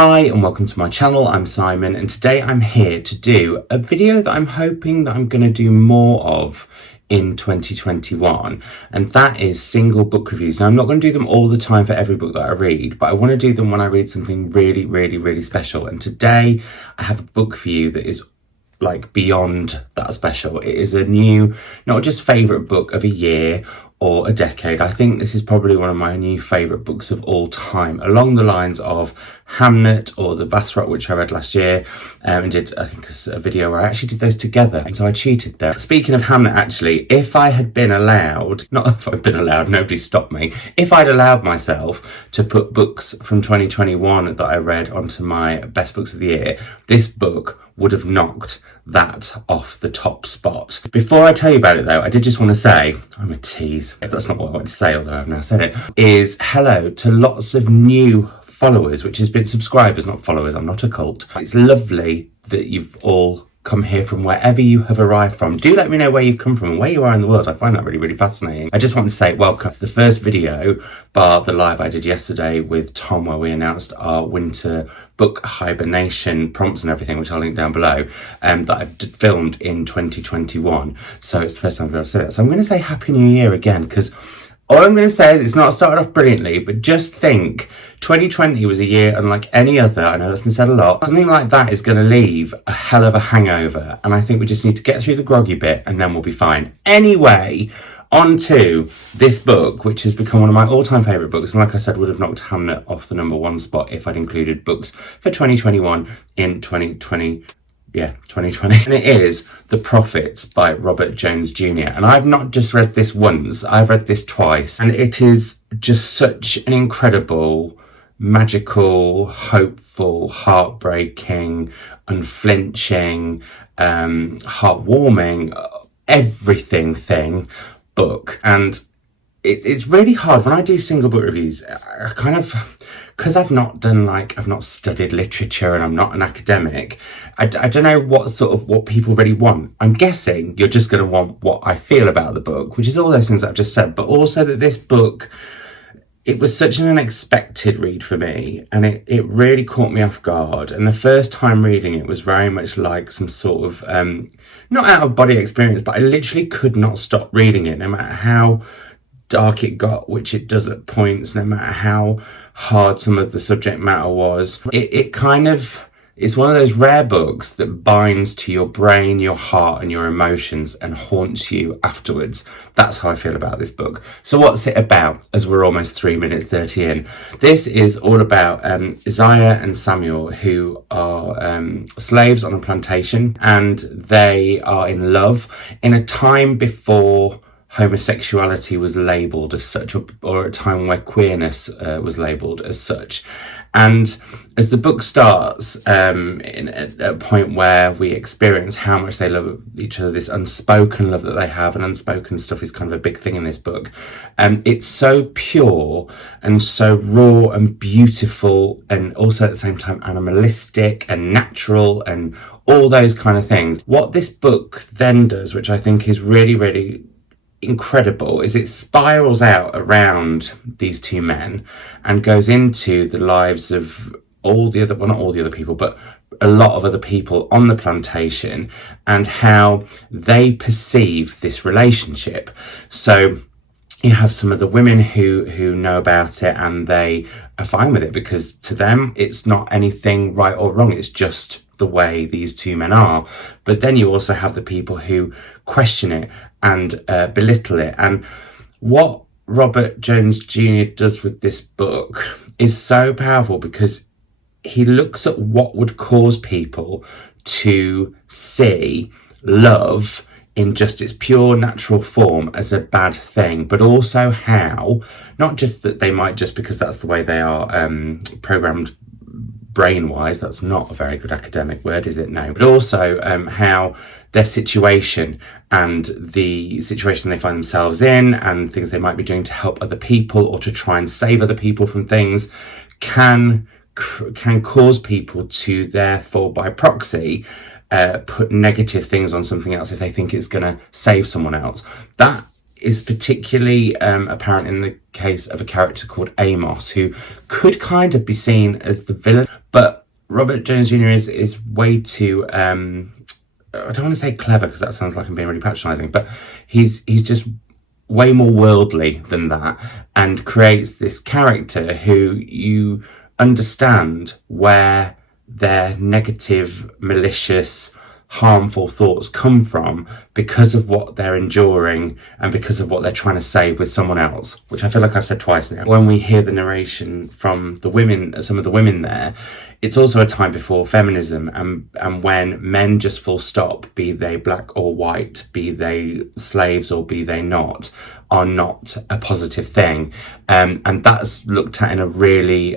Hi and welcome to my channel. I'm Simon and today I'm here to do a video that I'm hoping that I'm going to do more of in 2021, and that is single book reviews. Now, I'm not going to do them all the time for every book that I read, but I want to do them when I read something really special. And today I have a book for you that is like beyond that special. It is a new, not just favourite book of a year or a decade. I think this is probably one of my new favourite books of all time, along the lines of Hamnet or The Bathrock, which I read last year, and did, I think, a video where I actually did those together, and so I cheated there. Speaking of Hamnet, actually, if I had been allowed, not if I'd been allowed, nobody stopped me, if I'd allowed myself to put books from 2021 that I read onto my best books of the year, this book would have knocked that off the top spot. Before I tell you about it though, I did just want to say, I'm a tease, if that's not what I want to say, although I've now said it, is hello to lots of new followers, which has been subscribers, not followers. I'm not a cult. It's lovely that you've all come here from wherever you have arrived from. Do let me know where you've come from and where you are in the world. I find that really fascinating. I just want to say welcome to the first video, bar the live I did yesterday with Tom, where we announced our winter book hibernation prompts and everything, which I'll link down below, that I've filmed in 2021. So it's the first time I've ever said that. So I'm going to say Happy New Year again, because all I'm going to say is it's not started off brilliantly, but just think 2020 was a year unlike any other. I know that's been said a lot. Something like that is going to leave a hell of a hangover. And I think we just need to get through the groggy bit and then we'll be fine. Anyway, on to this book, which has become one of my all-time favourite books. And like I said, would have knocked Hamnet off the #1 spot if I'd included books for 2021 in 2020. Yeah, 2020. And it is The Prophets by Robert Jones Jr. And I've not just read this once, I've read this twice. And it is just such an incredible, magical, hopeful, heartbreaking, unflinching, heartwarming, everything thing book. And it's really hard when I do single book reviews. I kind of, because I've not studied literature and I'm not an academic, I don't know what people really want. I'm guessing you're just going to want what I feel about the book, which is all those things I've just said, but also that this book, it was such an unexpected read for me, and it really caught me off guard. And the first time reading it was very much like some sort of, not out of body experience, but I literally could not stop reading it, no matter how dark it got, which it does at points, no matter how hard some of the subject matter was. It kind of is one of those rare books that binds to your brain, your heart and your emotions and haunts you afterwards. That's how I feel about this book. So what's it about, as we're almost 3 minutes 30 in? This is all about Isaiah and Samuel, who are slaves on a plantation, and they are in love in a time before homosexuality was labelled as such, or a time where queerness was labelled as such. And as the book starts, at a point where we experience how much they love each other, this unspoken love that they have, and unspoken stuff is kind of a big thing in this book. It's so pure and so raw and beautiful, and also at the same time animalistic and natural and all those kind of things. What this book then does, which I think is really incredible, is it spirals out around these two men and goes into the lives of all the other, well, not all the other people, but a lot of other people on the plantation, and how they perceive this relationship. So you have some of the women who know about it, and they are fine with it because to them it's not anything right or wrong, it's just the way these two men are. But then you also have the people who question it and belittle it. And what Robert Jones Jr. does with this book is so powerful, because he looks at what would cause people to see love in just its pure natural form as a bad thing, but also how, not just that they might, just because that's the way they are programmed brain-wise, that's not a very good academic word, is it? No. But also how their situation and the situation they find themselves in and things they might be doing to help other people or to try and save other people from things can cause people to therefore, by proxy, put negative things on something else if they think it's going to save someone else. That is particularly apparent in the case of a character called Amos, who could kind of be seen as the villain, But Robert Jones Jr. is way too, I don't want to say clever because that sounds like I'm being really patronising, but he's just way more worldly than that, and creates this character who you understand where their negative, malicious, harmful thoughts come from because of what they're enduring and because of what they're trying to say with someone else, which I feel like I've said twice now. When we hear the narration from the women, some of the women there, it's also a time before feminism, and when men just full stop, be they black or white, be they slaves or be they not, are not a positive thing. And that's looked at in a really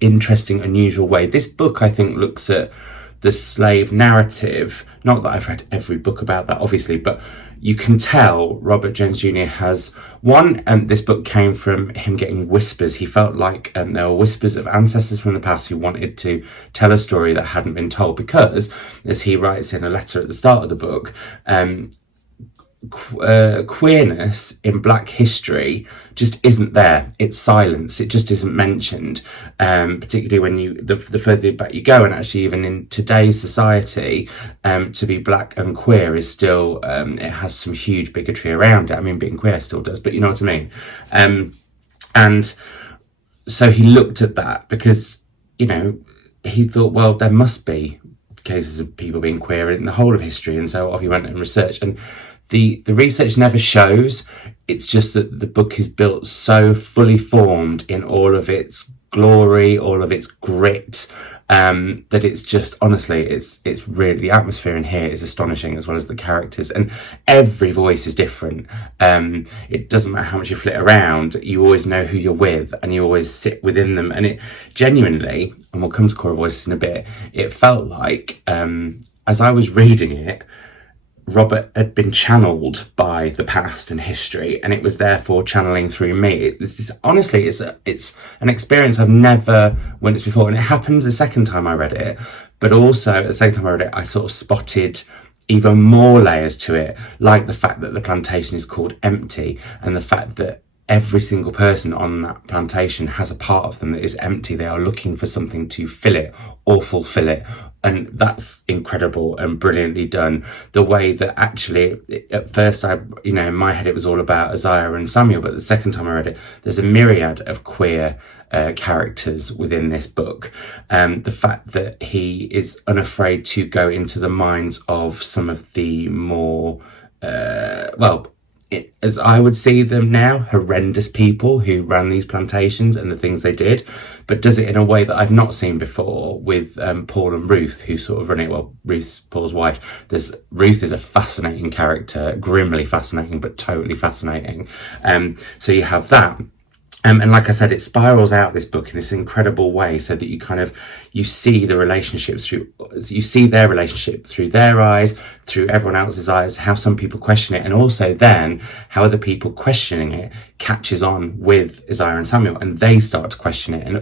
interesting, unusual way. This book, I think, looks at the slave narrative. Not that I've read every book about that, obviously, but you can tell Robert Jones Jr. has this book came from him getting whispers. He felt like there were whispers of ancestors from the past who wanted to tell a story that hadn't been told, because, as he writes in a letter at the start of the book, queerness in black history just isn't there. It's silence. It just isn't mentioned, particularly when the further back you go, and actually even in today's society, to be black and queer is still, it has some huge bigotry around it. I mean, being queer still does, but you know what I mean. And so he looked at that because, you know, he thought, well, there must be cases of people being queer in the whole of history, and so off he went and researched. And the research never shows. It's just that the book is built so fully formed in all of its glory, all of its grit, that it's just, honestly, it's really, the atmosphere in here is astonishing, as well as the characters, and every voice is different. It doesn't matter how much you flit around, you always know who you're with, and you always sit within them. And it genuinely, and we'll come to choral voices in a bit, it felt like, as I was reading it, Robert had been channeled by the past and history, and it was therefore channeling through me. Honestly, it's an experience I've never witnessed before, and it happened the second time I read it, but also the second time I read it, I sort of spotted even more layers to it, like the fact that the plantation is called Empty, and the fact that every single person on that plantation has a part of them that is empty. They are looking for something to fill it or fulfill it. And that's incredible and brilliantly done. The way that actually, at first, in my head, it was all about Isaiah and Samuel, but the second time I read it, there's a myriad of queer characters within this book. The fact that he is unafraid to go into the minds of some of the more, as I would see them now, horrendous people who ran these plantations and the things they did, but does it in a way that I've not seen before with Paul and Ruth, who sort of run it. Well, Ruth's Paul's wife. Ruth is a fascinating character, grimly fascinating, but totally fascinating. So you have that. And like I said, it spirals out this book in this incredible way, so that you see the relationships you see their relationship through their eyes, through everyone else's eyes, how some people question it, and also then how other people questioning it catches on with Isaiah and Samuel, and they start to question it. And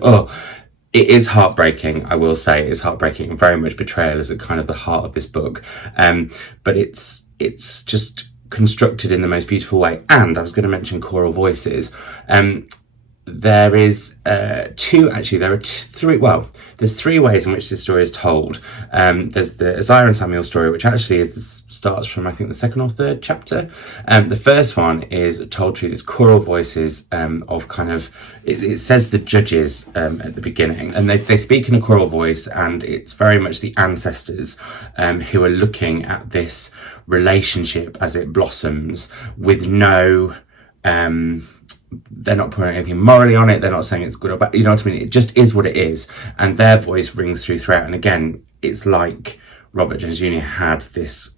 it is heartbreaking, I will say. It's heartbreaking, and very much betrayal is at kind of the heart of this book. But it's just constructed in the most beautiful way. And I was going to mention choral voices. There is there's three ways in which this story is told. There's the Isaiah and Samuel story, which actually starts from, I think, the second or third chapter. The first one is told through these choral voices of kind of, it says the judges at the beginning, and they speak in a choral voice, and it's very much the ancestors who are looking at this relationship as it blossoms with no... they're not putting anything morally on it. They're not saying it's good or bad. You know what I mean? It just is what it is. And their voice rings throughout. And again, it's like Robert Jones Jr. had this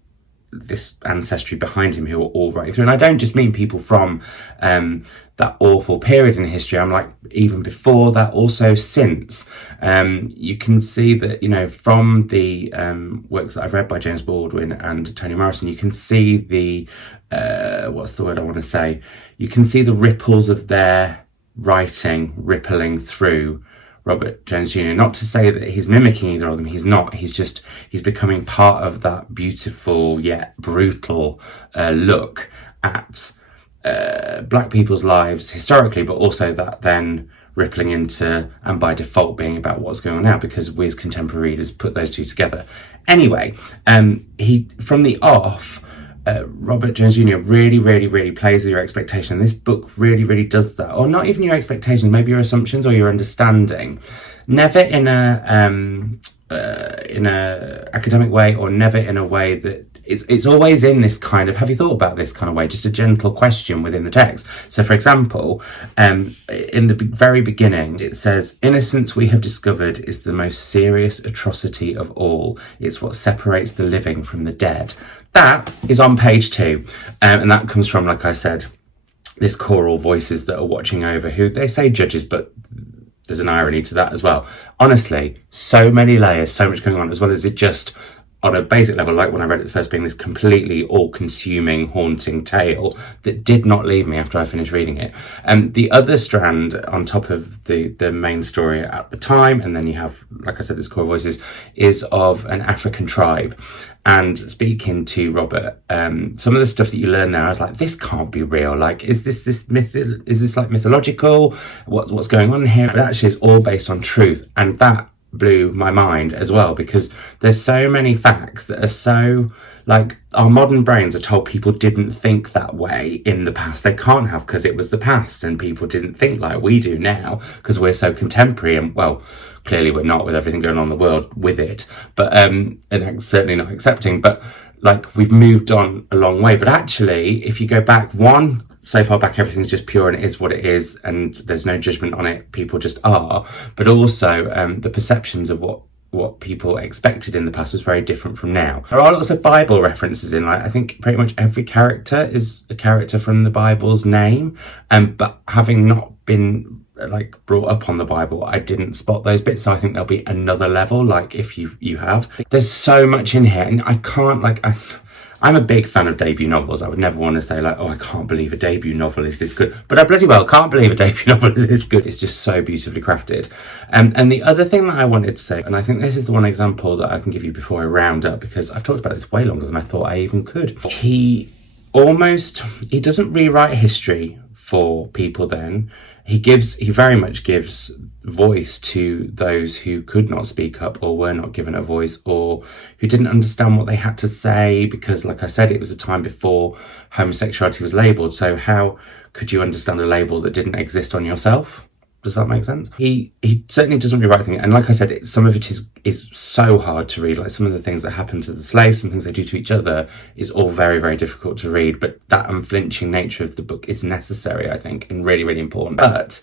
ancestry behind him who are all writing through. And I don't just mean people from that awful period in history. I'm like, even before that, also since. You can see that, from the works that I've read by James Baldwin and Toni Morrison, you can see the, what's the word I want to say? You can see the ripples of their writing rippling through Robert Jones Jr. Not to say that he's mimicking either of them. He's not. He's becoming part of that beautiful yet brutal look at black people's lives historically, but also that then rippling into, and by default being about what's going on now, because we as contemporary readers put those two together. Anyway, he from the off, Robert Jones Jr. really plays with your expectation. This book really does that, or not even your expectations, maybe your assumptions or your understanding. Never in a academic way, or never in a way that it's always in this kind of, have you thought about this kind of way, just a gentle question within the text. So for example, in the very beginning it says, innocence we have discovered is the most serious atrocity of all. It's what separates the living from the dead. That is on page 2, and that comes from, like I said, this choral voices that are watching over, who they say judges, but there's an irony to that as well. Honestly, so many layers, so much going on, as well as it just on a basic level, like when I read it first, being this completely all-consuming, haunting tale that did not leave me after I finished reading it. The other strand on top of the main story at the time, and then you have, like I said, this core voices, is of an African tribe. And speaking to Robert, some of the stuff that you learn there, I was like, this can't be real. Like, is this like mythological? What's going on here? But actually, it's all based on truth, and that blew my mind as well, because there's so many facts that are so, like, our modern brains are told people didn't think that way in the past. They can't have, because it was the past and people didn't think like we do now because we're so contemporary, and well, clearly we're not, with everything going on in the world with it, but and certainly not accepting, but like, we've moved on a long way. But actually, if you go back, so far back, everything's just pure and it is what it is, and there's no judgment on it, people just are. But also the perceptions of what people expected in the past was very different from now. There are lots of Bible references in, like, I think pretty much every character is a character from the Bible's name, but having not been like brought up on the Bible, I didn't spot those bits, so I think there'll be another level, like if you have. There's so much in here, and I can't, like, I'm a big fan of debut novels. I would never want to say, like, oh, I can't believe a debut novel is this good, but I bloody well can't believe a debut novel is this good. It's just so beautifully crafted. And the other thing that I wanted to say, and I think this is the one example that I can give you before I round up, because I've talked about this way longer than I thought I even could. He doesn't rewrite history for people then. He very much gives voice to those who could not speak up, or were not given a voice, or who didn't understand what they had to say, because, like I said, it was a time before homosexuality was labelled. So how could you understand a label that didn't exist on yourself? Does that make sense? He certainly doesn't rewrite things. And like I said, some of it is so hard to read. Like, some of the things that happen to the slaves, some things they do to each other, is all very, very difficult to read. But that unflinching nature of the book is necessary, I think, and really, really important. But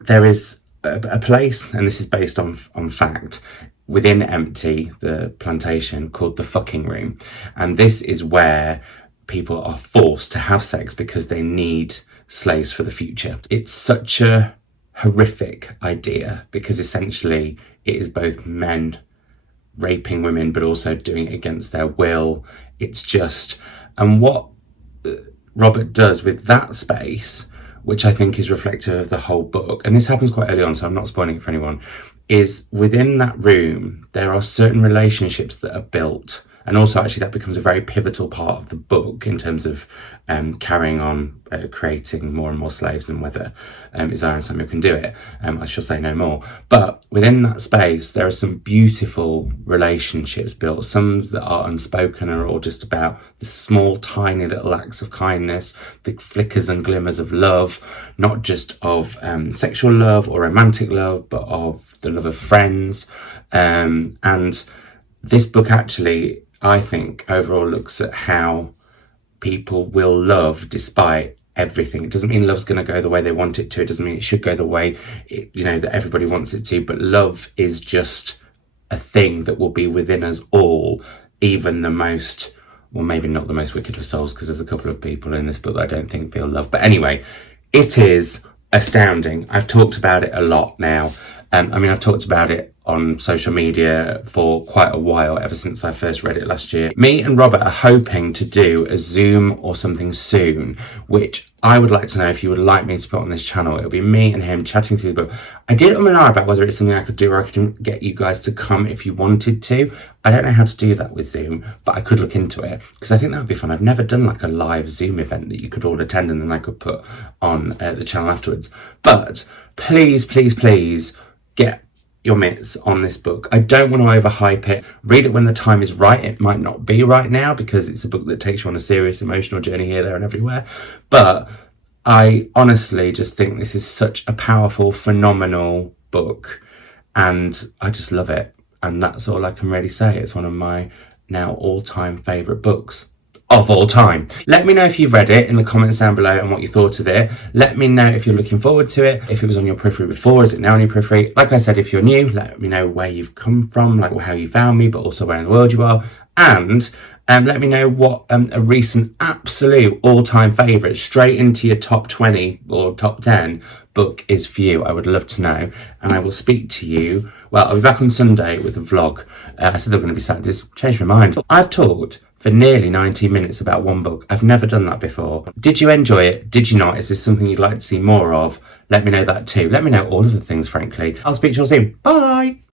there is a place, and this is based on fact, within Empty, the plantation, called the fucking room. And this is where people are forced to have sex because they need slaves for the future. It's such a horrific idea, because essentially it is both men raping women but also doing it against their will. It's just, and what Robert does with that space, which I think is reflective of the whole book, and this happens quite early on, so I'm not spoiling it for anyone, is within that room there are certain relationships that are built. And also, actually, that becomes a very pivotal part of the book in terms of carrying on creating more and more slaves, and whether Isaiah and Samuel can do it. I shall say no more. But within that space, there are some beautiful relationships built. Some that are unspoken are all just about the small, tiny little acts of kindness, the flickers and glimmers of love, not just of sexual love or romantic love, but of the love of friends. And this book actually, I think, overall looks at how people will love despite everything. It doesn't mean love's going to go the way they want it to. It doesn't mean it should go the way that everybody wants it to. But love is just a thing that will be within us all, even the most, well, maybe not the most wicked of souls, because there's a couple of people in this book that I don't think feel love. But anyway, it is astounding. I've talked about it a lot now. I mean, I've talked about it on social media for quite a while, ever since I first read it last year. Me and Robert are hoping to do a Zoom or something soon, which I would like to know if you would like me to put on this channel. It'll be me and him chatting through the book. I did about whether it's something I could do, or I could get you guys to come if you wanted to. I don't know how to do that with Zoom, but I could look into it, because I think that would be fun. I've never done like a live Zoom event that you could all attend and then I could put on the channel afterwards. But please, please, please get your mitts on this book. I don't want to overhype it. Read it when the time is right. It might not be right now, because it's a book that takes you on a serious emotional journey here, there and everywhere. But I honestly just think this is such a powerful, phenomenal book, and I just love it. And that's all I can really say. It's one of my now all-time favourite books of all time. Let me know if you've read it in the comments down below and what you thought of it. Let me know if you're looking forward to it, if it was on your periphery before, is it now on your periphery? Like I said, if you're new, let me know where you've come from, like how you found me, but also where in the world you are. And let me know what a recent absolute all-time favourite, straight into your top 20 or top 10 book is for you. I would love to know. And I will speak to you. Well, I'll be back on Sunday with a vlog. I said they're going to be Saturdays. Changed my mind. I've talked for nearly 90 minutes about one book. I've never done that before. Did you enjoy it? Did you not? Is this something you'd like to see more of? Let me know that too. Let me know all of the things, frankly. I'll speak to you all soon. Bye!